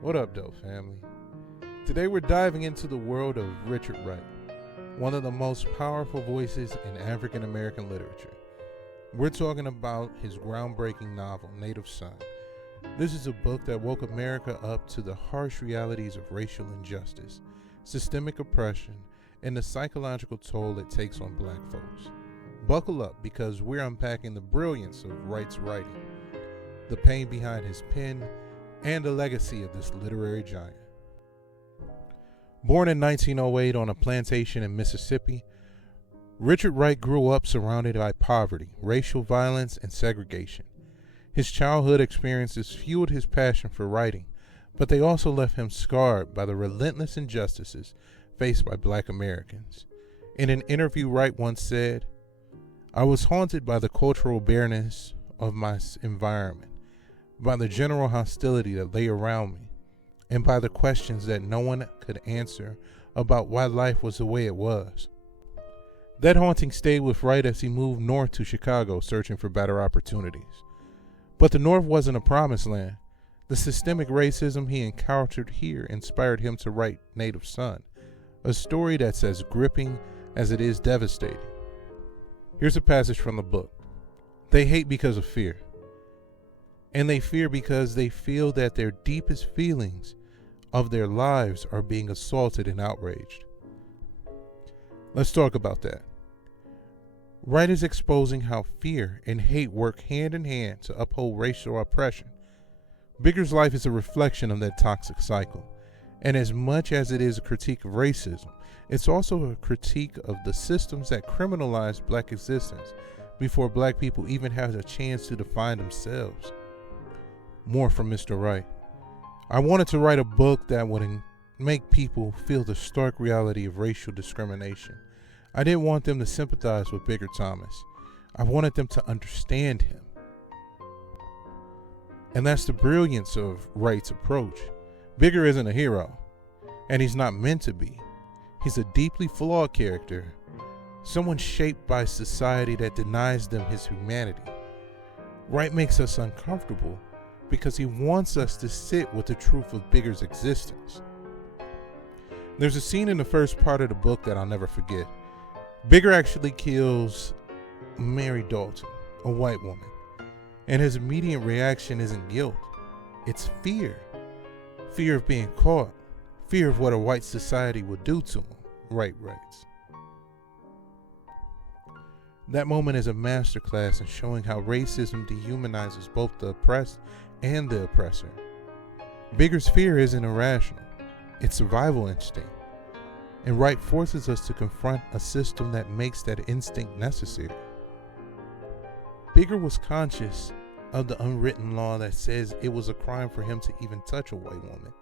What up, though, family? Today we're diving into the world of Richard Wright, one of the most powerful voices in African American literature. We're talking about his groundbreaking novel, Native Son. This is a book that woke America up to the harsh realities of racial injustice, systemic oppression, and the psychological toll it takes on black folks. Buckle up, because we're unpacking the brilliance of Wright's writing, the pain behind his pen, and the legacy of this literary giant. Born in 1908 on a plantation in Mississippi, Richard Wright grew up surrounded by poverty, racial violence, and segregation. His childhood experiences fueled his passion for writing, but they also left him scarred by the relentless injustices faced by black Americans. In an interview, Wright once said, "I was haunted by the cultural bareness of my environment, by the general hostility that lay around me, and by the questions that no one could answer about why life was the way it was." That haunting stayed with Wright as he moved north to Chicago searching for better opportunities. But the North wasn't a promised land. The systemic racism he encountered here inspired him to write Native Son, a story that's as gripping as it is devastating. Here's a passage from the book. "They hate because of fear. And they fear because they feel that their deepest feelings of their lives are being assaulted and outraged." Let's talk about that. Wright is exposing how fear and hate work hand in hand to uphold racial oppression. Bigger's life is a reflection of that toxic cycle. And as much as it is a critique of racism, it's also a critique of the systems that criminalize black existence before black people even have a chance to define themselves. More from Mr. Wright. "I wanted to write a book that would make people feel the stark reality of racial discrimination. I didn't want them to sympathize with Bigger Thomas. I wanted them to understand him." And that's the brilliance of Wright's approach. Bigger isn't a hero, and he's not meant to be. He's a deeply flawed character, someone shaped by society that denies them his humanity. Wright makes us uncomfortable because he wants us to sit with the truth of Bigger's existence. There's a scene in the first part of the book that I'll never forget. Bigger actually kills Mary Dalton, a white woman, and his immediate reaction isn't guilt, it's fear. Fear of being caught, fear of what a white society would do to him, Wright writes. That moment is a masterclass in showing how racism dehumanizes both the oppressed and the oppressor. Bigger's fear isn't irrational, it's survival instinct. And Wright forces us to confront a system that makes that instinct necessary. Bigger was conscious of the unwritten law that says it was a crime for him to even touch a white woman,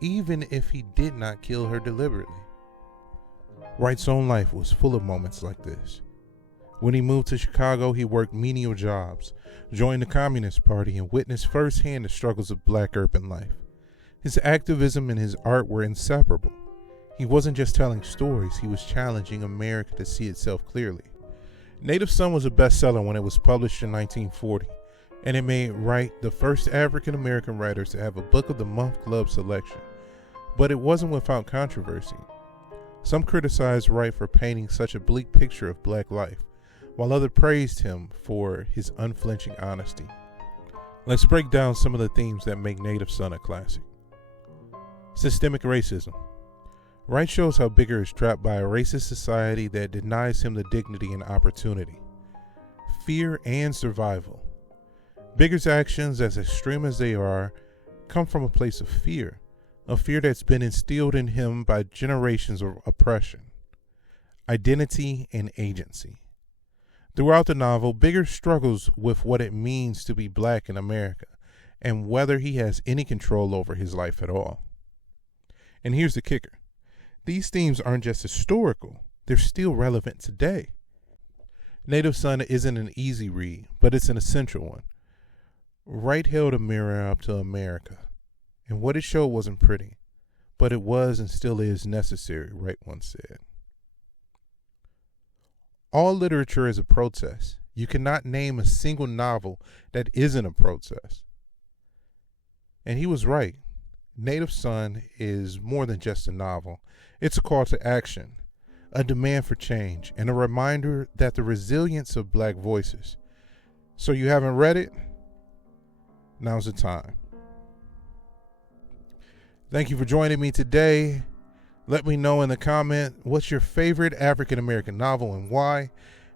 even if he did not kill her deliberately. Wright's own life was full of moments like this. When he moved to Chicago, he worked menial jobs, joined the Communist Party, and witnessed firsthand the struggles of black urban life. His activism and his art were inseparable. He wasn't just telling stories, he was challenging America to see itself clearly. Native Son was a bestseller when it was published in 1940, and it made Wright the first African American writer to have a Book of the Month Club selection. But it wasn't without controversy. Some criticized Wright for painting such a bleak picture of black life, while others praised him for his unflinching honesty. Let's break down some of the themes that make Native Son a classic. Systemic racism. Wright shows how Bigger is trapped by a racist society that denies him the dignity and opportunity. Fear and survival. Bigger's actions, as extreme as they are, come from a place of fear, a fear that's been instilled in him by generations of oppression. Identity and agency. Throughout the novel, Bigger struggles with what it means to be black in America and whether he has any control over his life at all. And here's the kicker. These themes aren't just historical, they're still relevant today. Native Son isn't an easy read, but it's an essential one. Wright held a mirror up to America, and what it showed wasn't pretty, but it was and still is necessary, Wright once said. All literature is a protest. You cannot name a single novel that isn't a protest. And he was right. Native Son is more than just a novel. It's a call to action, a demand for change, and a reminder that the resilience of black voices. So you haven't read it? Now's the time. Thank you for joining me today. Let me know in the comment what's your favorite African American novel and why.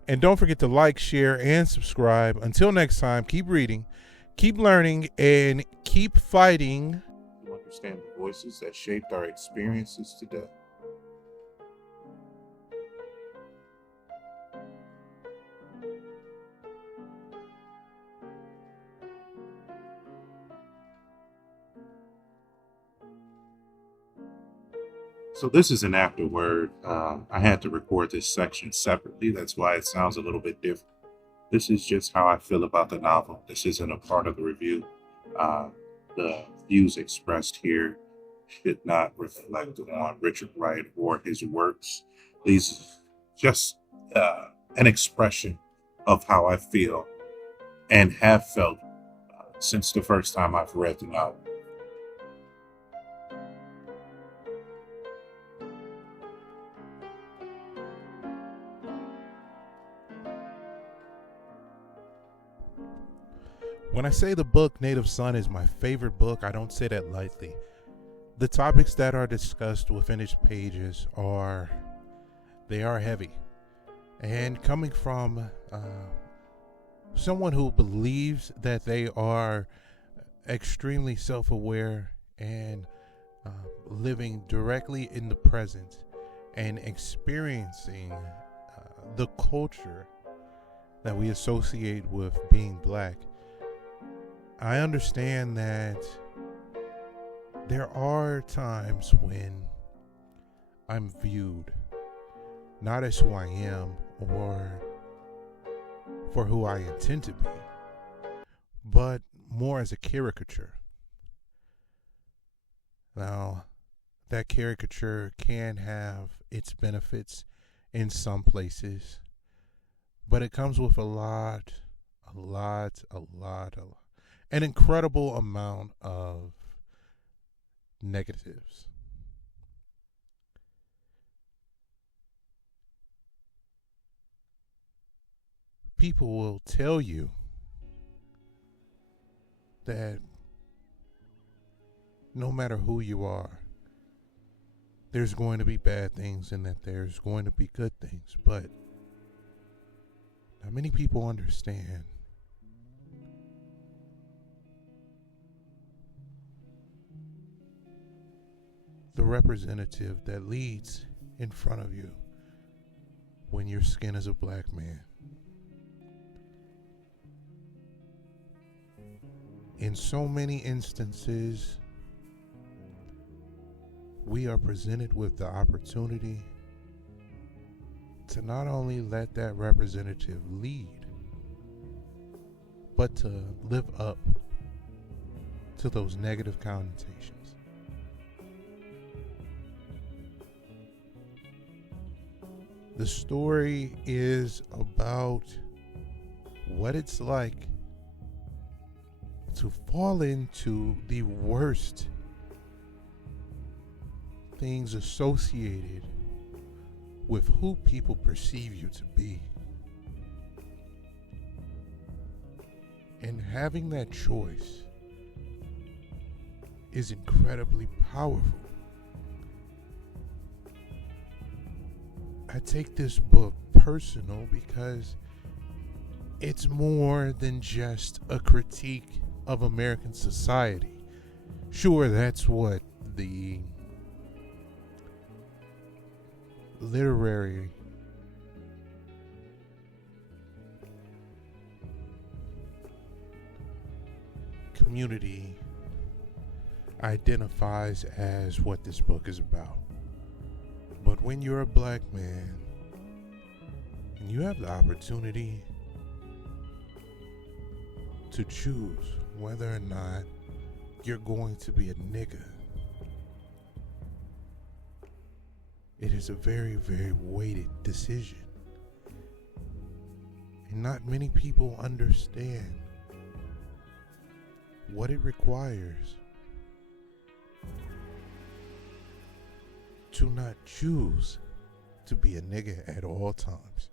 And don't forget to like, share, and subscribe. Until next time, keep reading, keep learning, and keep fighting to understand the voices that shaped our experiences today. So this is an afterword. I had to record this section separately. That's why it sounds a little bit different. This is just how I feel about the novel. This isn't a part of the review. The views expressed here should not reflect on Richard Wright or his works. These just an expression of how I feel and have felt since the first time I've read the novel. When I say the book Native Son is my favorite book, I don't say that lightly. The topics that are discussed within its pages are heavy. And coming from someone who believes that they are extremely self-aware and living directly in the present and experiencing the culture that we associate with being black, I understand that there are times when I'm viewed not as who I am or for who I intend to be, but more as a caricature. Now, that caricature can have its benefits in some places, but it comes with an incredible amount of negatives. People will tell you that no matter who you are, there's going to be bad things and that there's going to be good things, but not many people understand the representative that leads in front of you when your skin is a black man. In so many instances, we are presented with the opportunity to not only let that representative lead, but to live up to those negative connotations. The story is about what it's like to fall into the worst things associated with who people perceive you to be. And having that choice is incredibly powerful. I take this book personal because it's more than just a critique of American society. Sure, that's what the literary community identifies as what this book is about. But when you're a black man and you have the opportunity to choose whether or not you're going to be a nigga, it is a very, very weighted decision. And not many people understand what it requires to not choose to be a nigga at all times.